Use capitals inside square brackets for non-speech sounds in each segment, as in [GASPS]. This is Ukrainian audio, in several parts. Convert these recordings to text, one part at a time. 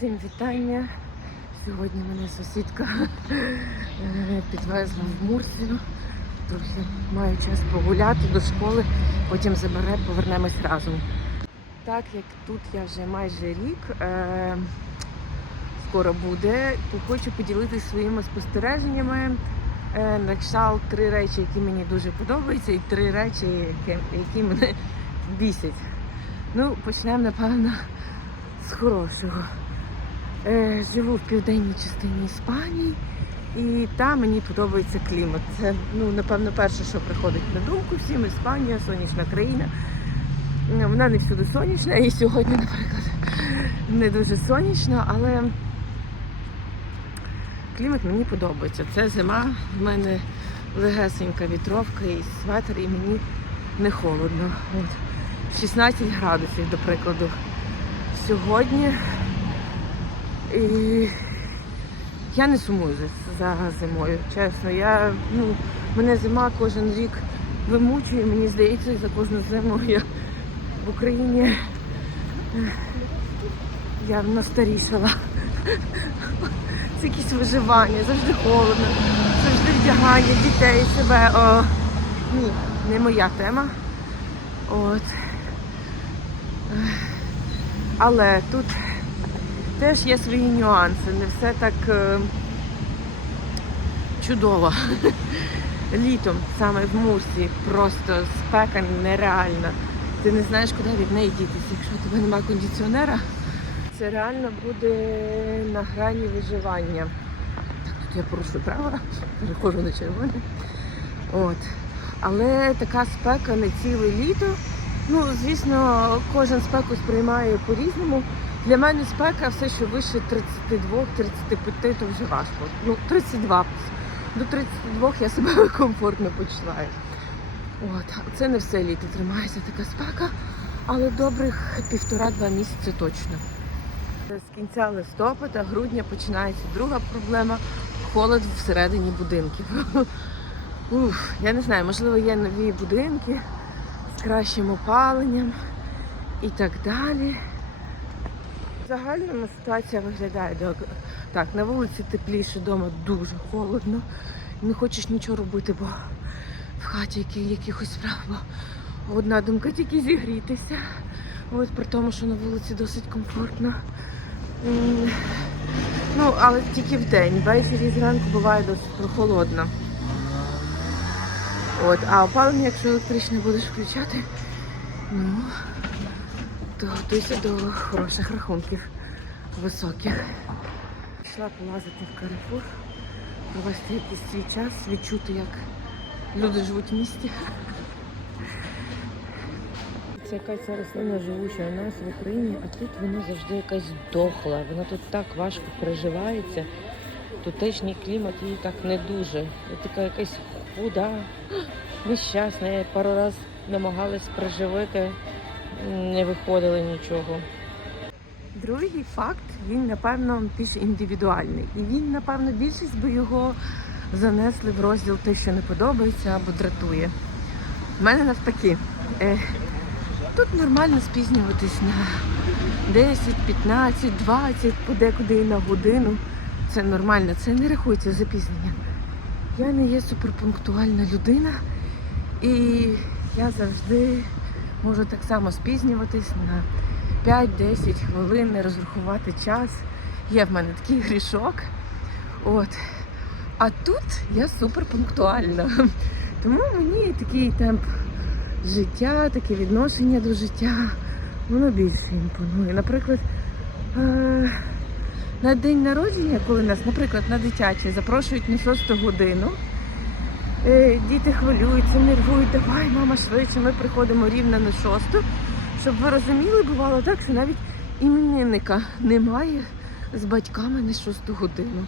Всім вітання. Сьогодні мене сусідка е, підвезла в Мурсію. Трохи маю час погуляти до школи, потім забере, повернемось разом. Так як тут я вже майже рік, е, скоро буде, то хочу поділитися своїми спостереженнями. Е, три речі, які мені дуже подобаються, і три речі, які, які мене бісять. Ну, почнемо, напевно, з хорошого. Е, живу в південній частині Іспанії, і там мені подобається клімат. Це, ну, напевно, перше, що приходить на думку всім Іспанія, сонячна країна. Ну, Вона не всюди сонячна, і сьогодні, наприклад, не дуже сонячно, але клімат мені подобається. Це зима, в мене легесенька вітровка і светр, і мені не холодно. От. 16 градусів, до прикладу. Сьогодні і я не сумую за, зимою, чесно. Я, ну, мене зима кожен рік вимучує, мені здається, за кожну зиму я в Україні е, я настарішала. Це якісь виживання, завжди холодно, завжди вдягання дітей, себе. О, ні, не моя тема. От. Але тут теж є свої нюанси, не все так е, чудово. [LAUGHS] Літом саме в Мурсі просто спека нереальна. Ти не знаєш, куди від неї дітися. Якщо у тебе немає кондиціонера, це реально буде на грані виживання. Тут я порушую правила, переходжу на червоне. От. Але така спека не ціле літо. Ну, звісно, кожен спеку сприймає по-різному. Для мене спека все, що вище 32-35, то вже важко. Ну, 32. До 32 я себе [LAUGHS] комфортно почуваю. От. Це не все літо тримається така спека, але добрих півтора-два місяці точно. З кінця листопада, грудня починається друга проблема холод всередині будинків. [LAUGHS] Уф, я не знаю, можливо, є нові будинки з кращим опаленням і так далі. Загальному ситуація виглядає так. На вулиці тепліше, вдома дуже холодно. Не хочеш нічого робити, бо в хаті якихось справ. Бо одна думка тільки зігрітися. От при тому, що на вулиці досить комфортно. Ну, але тільки в день. Ввечері зранку буває досить прохолодно. От, а опалення, якщо електричне будеш включати, ну, то готуйся до хороших рахунків високих. Пішла полазити в Карифур, провести якийсь свій час, відчути, як люди живуть в місті. Це якась рослина живуча у нас в Україні, а тут вона завжди якась дохла. Вона тут так важко приживається. Тутешній клімат їй так не дуже. Я така якась худа, [GASPS] нещасна. Я пару раз намагалась приживити, не виходило нічого. Другий факт, він, напевно, більш індивідуальний. І він, напевно, більшість би його занесли в розділ те, що не подобається або дратує. У мене навпаки. Е, Тут нормально спізнюватись на 10, 15, 20, подекуди і на годину. Це нормально, це не рахується запізнення. Я не є суперпунктуальна людина, і я завжди можу так само спізнюватись на 5-10 хвилин, не розрахувати час. Є в мене такий грішок. От. А тут я суперпунктуальна. Тому мені такий темп життя, таке відношення до життя, воно більше імпонує. Наприклад, е, на день народження, коли нас, наприклад, на дитячий запрошують на 6 годину, діти хвилюються, нервують, давай, мама, швидше, ми приходимо рівно на 6. Щоб ви розуміли, бувало так, що навіть іменинника немає з батьками на 6 годину.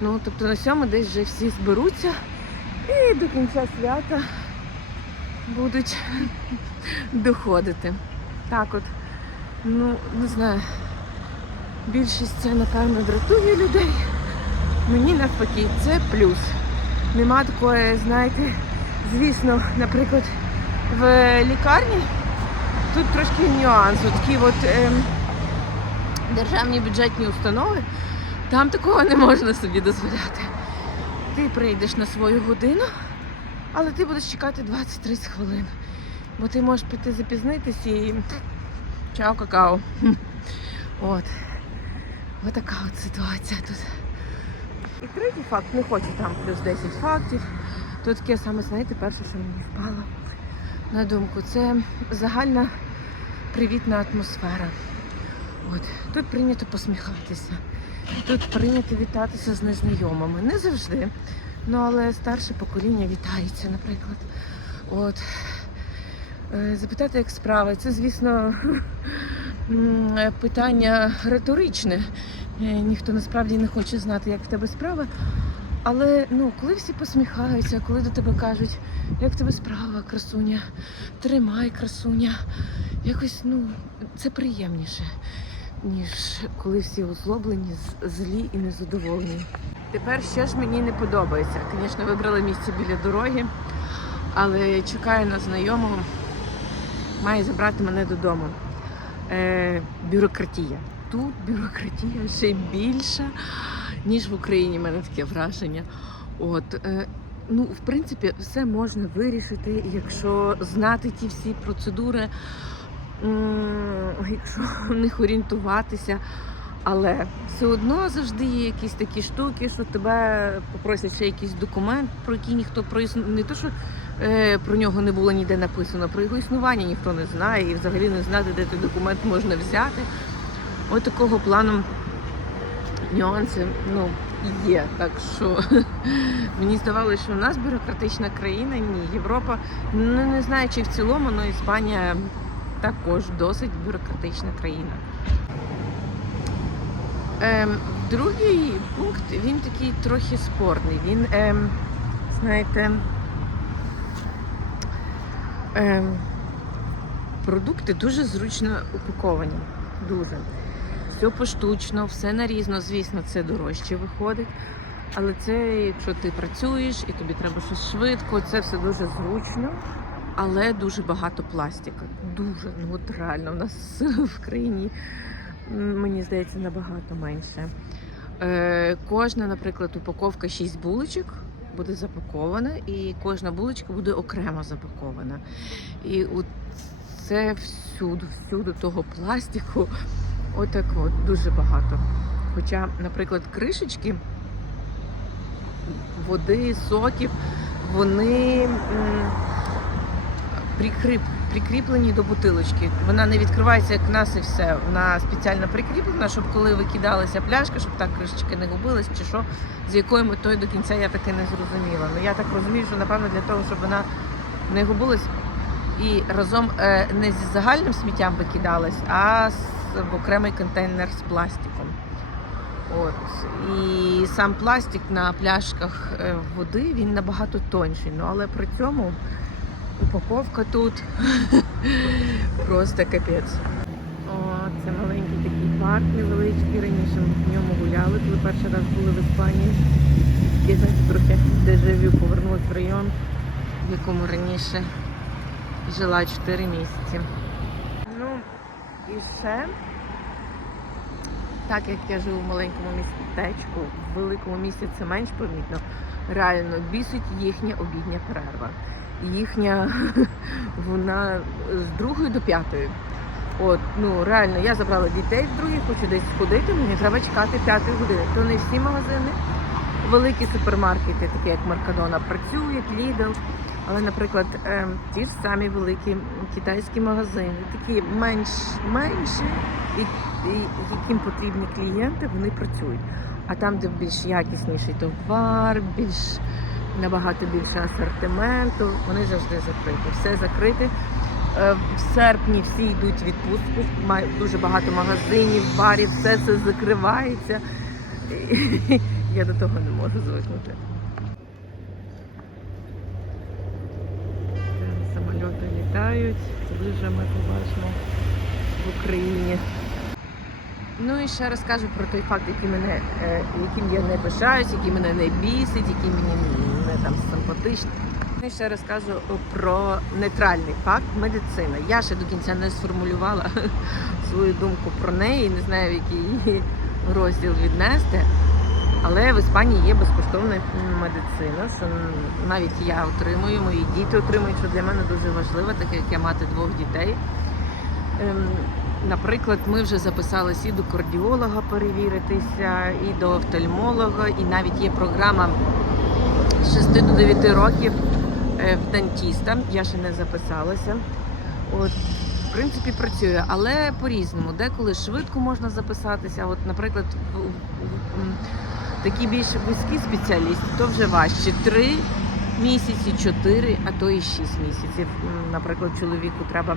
Ну, тобто на сьому десь вже всі зберуться і до кінця свята будуть [LAUGHS] доходити. Так от, ну, не знаю, більшість це, напевно, дратує людей. Мені навпаки, це плюс. Нема такої, знаєте, звісно, наприклад, в лікарні тут трошки нюанс. Такі от ем, державні бюджетні установи, там такого не можна собі дозволяти. Ти прийдеш на свою годину, але ти будеш чекати 20-30 хвилин. Бо ти можеш піти запізнитись і чао какао. От. Ось така от ситуація тут. І третій факт, не хочу там плюс 10 фактів. Тут таке саме, знаєте, перше, що мені впало на думку, це загальна привітна атмосфера. От. Тут прийнято посміхатися. Тут прийнято вітатися з незнайомими. Не завжди. Ну, але старше покоління вітається, наприклад. От. Е, Запитати, як справи. Це, звісно, [LAUGHS] питання риторичне. Е, Ніхто насправді не хоче знати, як в тебе справи. Але ну, коли всі посміхаються, коли до тебе кажуть, як в тебе справа, красуня, тримай красуня, якось ну, це приємніше, ніж коли всі озлоблені, злі і незадоволені. Тепер що ж мені не подобається. Звісно, вибрала місце біля дороги, але чекаю на знайомого, має забрати мене додому. Е, бюрократія. Тут бюрократія ще більша, ніж в Україні. У мене таке враження. От, е, ну, в принципі, все можна вирішити, якщо знати ті всі процедури, якщо в них орієнтуватися. Але все одно завжди є якісь такі штуки, що тебе попросять ще якийсь документ, про який ніхто про існу- не то, що е, про нього не було ніде написано, про його існування ніхто не знає і взагалі не знати, де той документ можна взяти. От такого плану нюанси ну, є. Так що [LAUGHS] мені здавалося, що у нас бюрократична країна, ні, Європа, ну не знаю, чи в цілому, але Іспанія також досить бюрократична країна. Ем, другий пункт він такий трохи спорний. Він, ем, знаєте, ем, продукти дуже зручно упаковані. Дуже. Все поштучно, все нарізно, звісно, це дорожче виходить. Але це, якщо ти працюєш і тобі треба щось швидко, це все дуже зручно, але дуже багато пластика. Дуже, ну от реально, у нас [LAUGHS] в країні, мені здається, набагато менше. Е, кожна, наприклад, упаковка 6 булочок буде запакована, і кожна булочка буде окремо запакована. І от це всюди, всюди того пластику, отак от дуже багато. Хоча, наприклад, кришечки води, соків, вони прикріп, прикріплені до бутилочки. Вона не відкривається, як нас і все. Вона спеціально прикріплена, щоб коли викидалася пляшка, щоб так кришечки не губилась чи що, з якою метою до кінця я таки не зрозуміла. Ну я так розумію, що напевно для того, щоб вона не губилась і разом е, не зі загальним сміттям викидалась, а з, в окремий контейнер з пластиком. От. І сам пластик на пляшках е, води він набагато тонший. Ну, але при цьому упаковка тут [LAUGHS] просто капець. О, це маленький такий парк невеличкий. Раніше в ньому гуляли, коли перший раз були в Іспанії. Знаєте, трохи дежавю повернулась в район, в якому раніше жила 4 місяці. І ще так як я живу в маленькому містечку, в великому місті це менш помітно. Реально бісить їхня обідня перерва. Їхня [LAUGHS] вона з другої до п'ятої. От, ну реально, я забрала дітей в другій, хочу десь ходити, мені треба чекати п'ятої години. То не всі магазини, великі супермаркети, такі як Маркадона, працюють, Lidl. Але, наприклад, ем, ті ж самі великі китайські магазини, такі менш менші, яким потрібні клієнти, вони працюють. А там, де більш якісніший товар, більш набагато більше асортименту, вони завжди закриті. Все закрите. Е, В серпні всі йдуть в відпустку, дуже багато магазинів, барів, все це закривається. [LAUGHS] Я до того не можу звикнути. Там Літають, ми побачимо в Україні. Ну і ще розкажу про той факт, який мене, е, яким я не пишаюсь, який мене не бісить, який мені не там симпатичний. Я ще розкажу про нейтральний факт медицина. Я ще до кінця не сформулювала [LAUGHS] свою думку про неї, не знаю, в який її розділ віднести. Але в Іспанії є безкоштовна медицина, навіть я отримую, мої діти отримують, що для мене дуже важливо, так як я мати двох дітей. Ем, Наприклад, ми вже записалися і до кардіолога перевіритися, і до офтальмолога, і навіть є програма з 6 до 9 років е, в дантіста. Я ще не записалася. От, в принципі, працює, але по-різному. Деколи швидко можна записатися. От, наприклад, такі більш вузькі спеціалісти, то вже важче. Три місяці, чотири, а то і шість місяців. Наприклад, чоловіку треба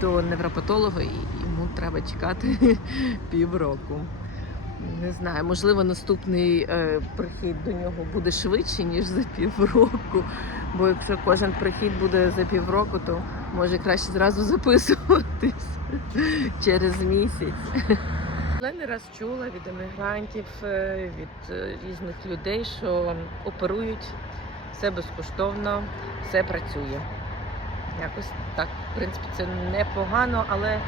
до невропатолога, і йому треба чекати [LAUGHS] півроку. Не знаю, можливо, наступний е, прихід до нього буде швидше, ніж за півроку. Бо якщо кожен прихід буде за півроку, то може краще зразу записуватись [LAUGHS] через місяць. Але не раз чула від емігрантів, е, від е, різних людей, що оперують все безкоштовно, все працює. Якось так, в принципі, це непогано, але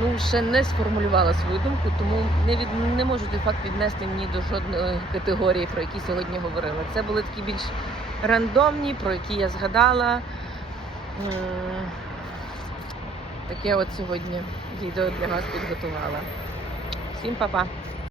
ну, ще не сформулювала свою думку, тому не, від, не можу той факт віднести ні до жодної категорії, про які сьогодні говорила. Це були такі більш рандомні, про які я згадала. Таке от сьогодні відео для вас підготувала. Всім па-па!